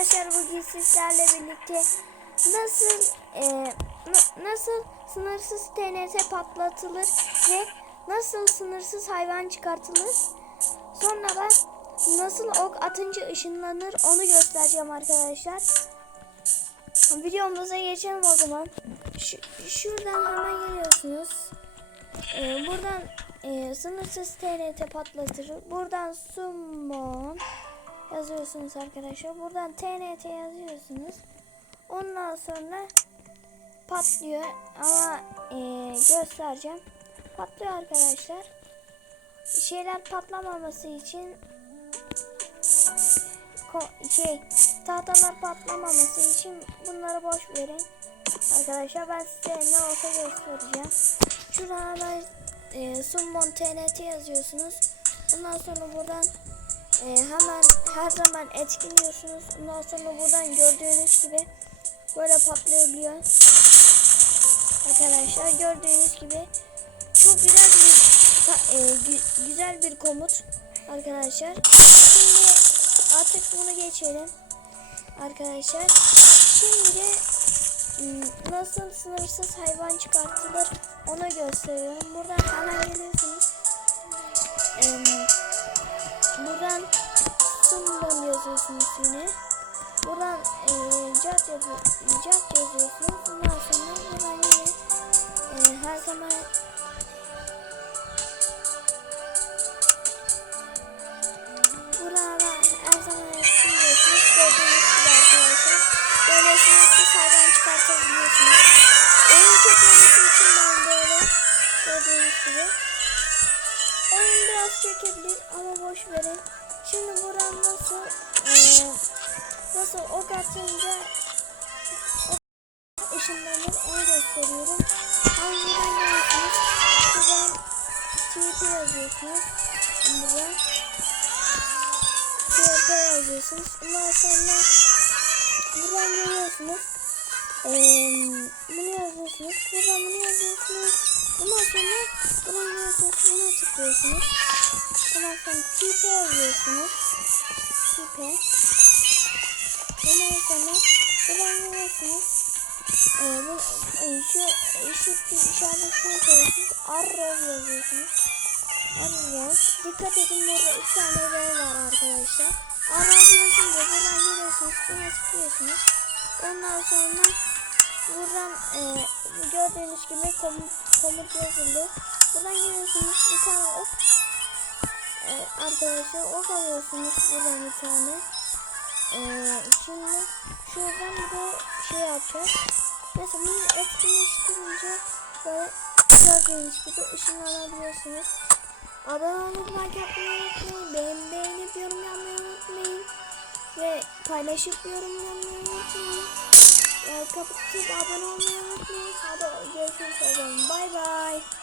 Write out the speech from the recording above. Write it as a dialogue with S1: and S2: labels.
S1: Arkadaşlar bugün sizlerle birlikte nasıl e, na- nasıl sınırsız TNT patlatılır ve nasıl sınırsız hayvan çıkartılır sonra da nasıl ok atınca ışınlanır onu göstereceğim arkadaşlar. Videomuza geçelim o zaman. Şu, şuradan hemen geliyorsunuz. E, buradan e, sınırsız TNT patlatır. Buradan summon yazıyorsunuz arkadaşlar. Buradan TNT yazıyorsunuz. Ondan sonra patlıyor ama e, göstereceğim. Patlıyor arkadaşlar. Şeyler patlamaması için şey tahtalar patlamaması için bunları boş verin. Arkadaşlar ben size ne olsa göstereceğim. Şuradan hemen e, summon TNT yazıyorsunuz. Ondan sonra buradan e, hemen her zaman etkiliyorsunuz. Ondan sonra buradan gördüğünüz gibi böyle patlayabiliyor. Arkadaşlar gördüğünüz gibi çok güzel bir e, gü- güzel bir komut arkadaşlar. Şimdi artık bunu geçelim. Arkadaşlar şimdi m, nasıl sınırsız hayvan çıkartılır onu gösteriyorum. Buradan hemen geliyorsunuz. Em, Buradan summon yazıyorsunuz yine. Buradan e, cat, yazı, cat yazıyorsunuz. Ondan sonra buradan yine e, her zaman Buradan her zaman etkiliyorsunuz. Gördüğünüz gibi arkadaşlar. Böyle sınırsız hayvan çıkartabiliyorsunuz. Oyun çekmemesi için ben böyle gördüğünüz gibi Oyun biraz çekebilir ama boş verin. Şimdi buradan nasıl eee, nasıl ok atınca ışınlanır onu gösteriyorum. Ama buradan geliyorsunuz. Buradan TP yazıyorsunuz. Buradan TP yazıyorsunuz. Ondan sonra buradan geliyorsunuz. Eee Buna tıklıyorsunuz. Ondan sonra TP yazıyorsunuz. TP. Ondan sonra buradan geliyorsunuz. Ee, bu, e, şu eşit işaretini koyuyorsunuz. Arrow yazıyorsunuz. Arrow. Dikkat edin burada iki tane V var arkadaşlar. Arrow yazınca buradan geliyorsunuz. Buna tıklıyorsunuz. Ondan sonra buradan e, gördüğünüz gibi komut, komut yazıldı. Buradan geliyorsunuz bir tane ok e, arkadaşlar ok alıyorsunuz buradan bir tane. E, şimdi şuradan bir de şey yapacağız. Mesela bunu etkinleştirince böyle gördüğünüz gibi ışınlanabiliyorsunuz. Abone olup like yapmayı unutmayın. Beğen, beğenip yorum yapmayı unutmayın. Ve paylaşıp yorum yapmayı unutmayın. Ee, kapatıp abone olmayı unutmayın. Hadi görüşürüz. Bay bay.